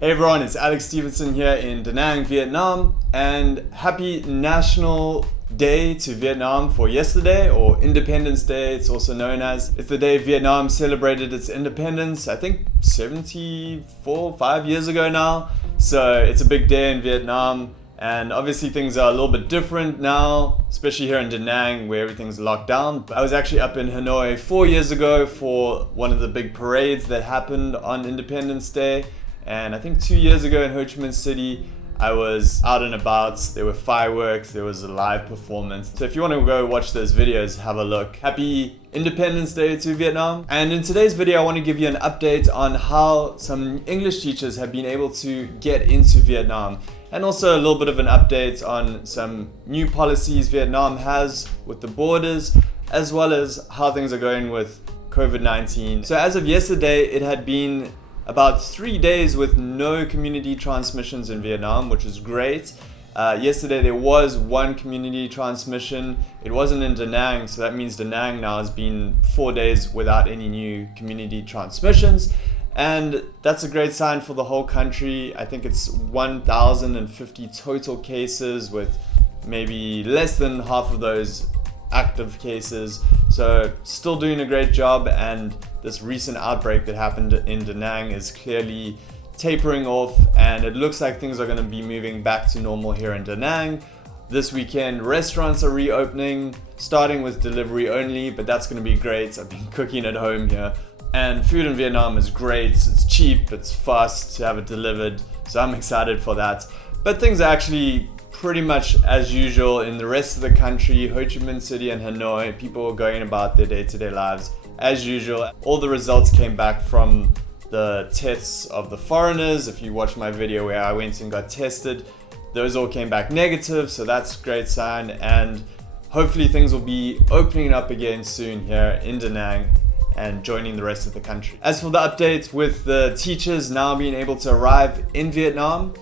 Hey everyone, it's Alex Stevenson here in Da Nang, Vietnam, and happy National Day to Vietnam for yesterday, or Independence Day it's also known as. It's the day Vietnam celebrated its independence, I think 5 years ago now. So it's a big day in Vietnam, and obviously things are a little bit different now, especially here in Da Nang where everything's locked down. I was actually up in Hanoi 4 years ago for one of the big parades that happened on Independence Day. And I think 2 years ago in Ho Chi Minh City, I was out and about. There were fireworks, there was a live performance. So if you want to go watch those videos, have a look. Happy Independence Day to Vietnam. And in today's video, I want to give you an update on how some English teachers have been able to get into Vietnam. And also a little bit of an update on some new policies Vietnam has with the borders, as well as how things are going with COVID-19. So as of yesterday, it had been about 3 days with no community transmissions in Vietnam, which is great. Yesterday there was one community transmission. It wasn't in Da Nang, so that means Da Nang now has been 4 days without any new community transmissions. And that's a great sign for the whole country. I think it's 1,050 total cases, with maybe less than half of those active cases. So still doing a great job, and this recent outbreak that happened in Da Nang is clearly tapering off, and it looks like things are going to be moving back to normal here in Da Nang. This weekend restaurants are reopening, starting with delivery only, but that's going to be great. I've been cooking at home here, and food in Vietnam is great. It's cheap, it's fast to have it delivered, so I'm excited for that. But things are actually pretty much as usual in the rest of the country. Ho Chi Minh City and Hanoi, people are going about their day-to-day lives as usual. All the results came back from the tests of the foreigners. If you watch my video where I went and got tested, those all came back negative, so that's a great sign, and hopefully things will be opening up again soon here in Da Nang and joining the rest of the country. As for the updates with the teachers now being able to arrive in Vietnam,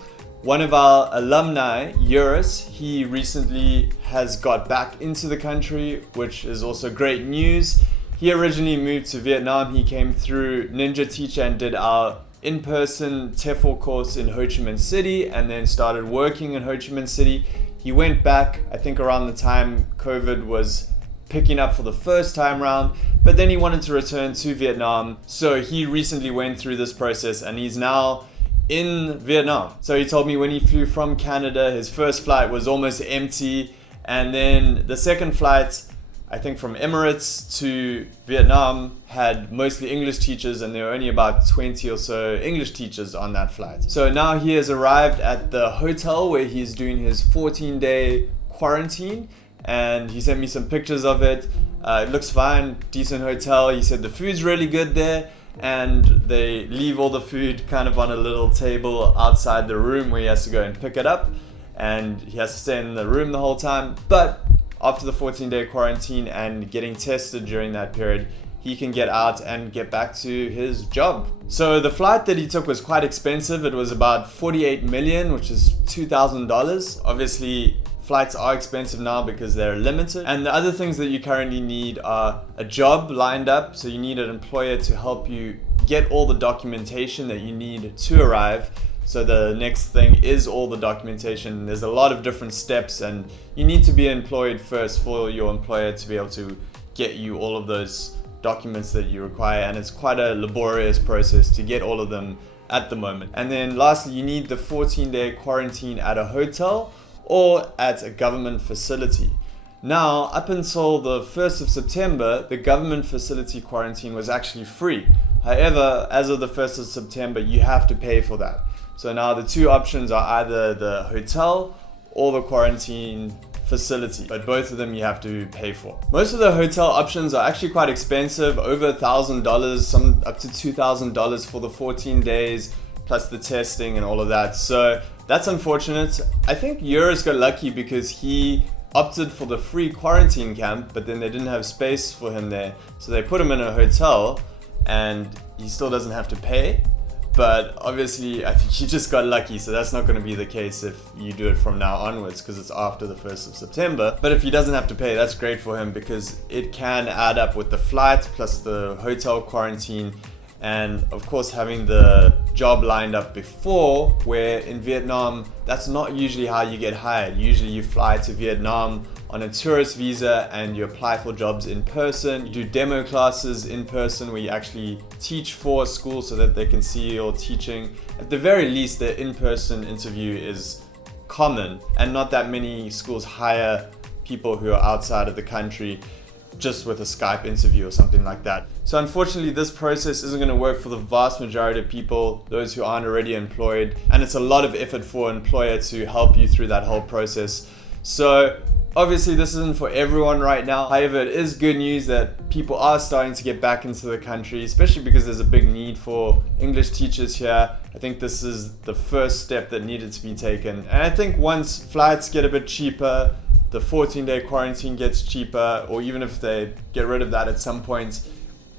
one of our alumni, Eurus, he recently has got back into the country, which is also great news. He originally moved to Vietnam. He came through Ninja Teacher and did our in-person TEFL course in Ho Chi Minh City, and then started working in Ho Chi Minh City. He went back, I think around the time COVID was picking up for the first time round, but then he wanted to return to Vietnam. So he recently went through this process, and he's now in Vietnam. So he told me when he flew from Canada, his first flight was almost empty, and then the second flight, I think from Emirates to Vietnam, had mostly English teachers, and there were only about 20 or so English teachers on that flight. So now he has arrived at the hotel where he's doing his 14-day quarantine, and he sent me some pictures of it. It looks fine, decent hotel. He said the food's really good there, and they leave all the food kind of on a little table outside the room where he has to go and pick it up, and he has to stay in the room the whole time. But after the 14-day quarantine and getting tested during that period, he can get out and get back to his job. So the flight that he took was quite expensive. It was about 48 million, which is $2,000. Obviously, flights are expensive now because they're limited. And the other things that you currently need are a job lined up. So you need an employer to help you get all the documentation that you need to arrive. So the next thing is all the documentation. There's a lot of different steps, and you need to be employed first for your employer to be able to get you all of those documents that you require. And it's quite a laborious process to get all of them at the moment. And then lastly, you need the 14-day quarantine at a hotel or at a government facility. Now, up until the 1st of September, the government facility quarantine was actually free. However, as of the 1st of September, you have to pay for that. So now the two options are either the hotel or the quarantine facility, but both of them you have to pay for. Most of the hotel options are actually quite expensive, over $1,000, some up to $2,000 for the 14 days, plus the testing and all of that. So that's unfortunate. I think Eurus got lucky because he opted for the free quarantine camp, but then they didn't have space for him there. So they put him in a hotel, and he still doesn't have to pay. But obviously, I think he just got lucky, so that's not going to be the case if you do it from now onwards, because it's after the 1st of September. But if he doesn't have to pay, that's great for him, because it can add up with the flight plus the hotel quarantine, And of course, having the job lined up before, where in Vietnam, that's not usually how you get hired. Usually you fly to Vietnam on a tourist visa and you apply for jobs in person. You do demo classes in person where you actually teach for a school so that they can see your teaching. At the very least, the in-person interview is common, and not that many schools hire people who are outside of the country just with a Skype interview or something like that. So unfortunately, this process isn't going to work for the vast majority of people, those who aren't already employed, and it's a lot of effort for an employer to help you through that whole process. So obviously this isn't for everyone right now. However, it is good news that people are starting to get back into the country, especially because there's a big need for English teachers here. I think this is the first step that needed to be taken. And I think once flights get a bit cheaper, the 14-day quarantine gets cheaper, or even if they get rid of that at some point,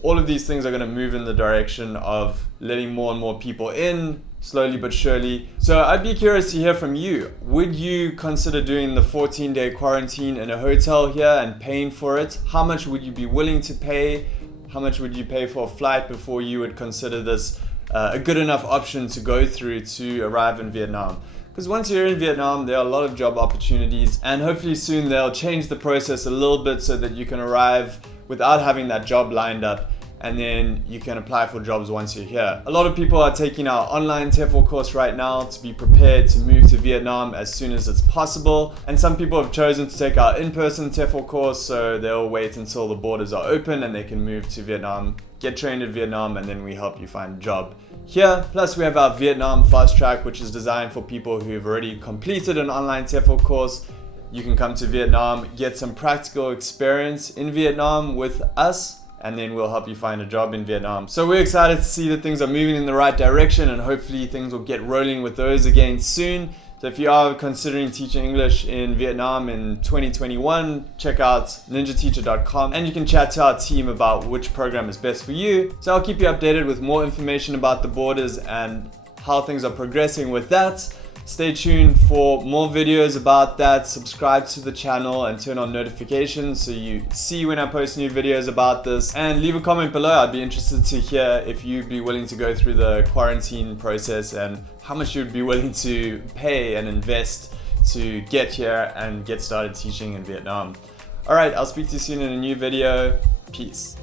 all of these things are going to move in the direction of letting more and more people in, slowly but surely. So I'd be curious to hear from you. Would you consider doing the 14-day quarantine in a hotel here and paying for it? How much would you be willing to pay? How much would you pay for a flight before you would consider this a good enough option to go through to arrive in Vietnam? Because once you're in Vietnam, there are a lot of job opportunities, and hopefully soon they'll change the process a little bit so that you can arrive without having that job lined up, and then you can apply for jobs once you're here. A lot of people are taking our online TEFL course right now to be prepared to move to Vietnam as soon as it's possible. And some people have chosen to take our in-person TEFL course, so they'll wait until the borders are open and they can move to Vietnam, get trained in Vietnam, and then we help you find a job here. Plus we have our Vietnam Fast Track, which is designed for people who've already completed an online TEFL course. You can come to Vietnam, get some practical experience in Vietnam with us, and then we'll help you find a job in Vietnam. So we're excited to see that things are moving in the right direction, and hopefully things will get rolling with those again soon. So if you are considering teaching English in Vietnam in 2021, check out ninjateacher.com and you can chat to our team about which program is best for you. So I'll keep you updated with more information about the borders and how things are progressing with that. Stay tuned for more videos about that. Subscribe to the channel and turn on notifications so you see when I post new videos about this. And leave a comment below. I'd be interested to hear if you'd be willing to go through the quarantine process and how much you'd be willing to pay and invest to get here and get started teaching in Vietnam. Alright, I'll speak to you soon in a new video. Peace.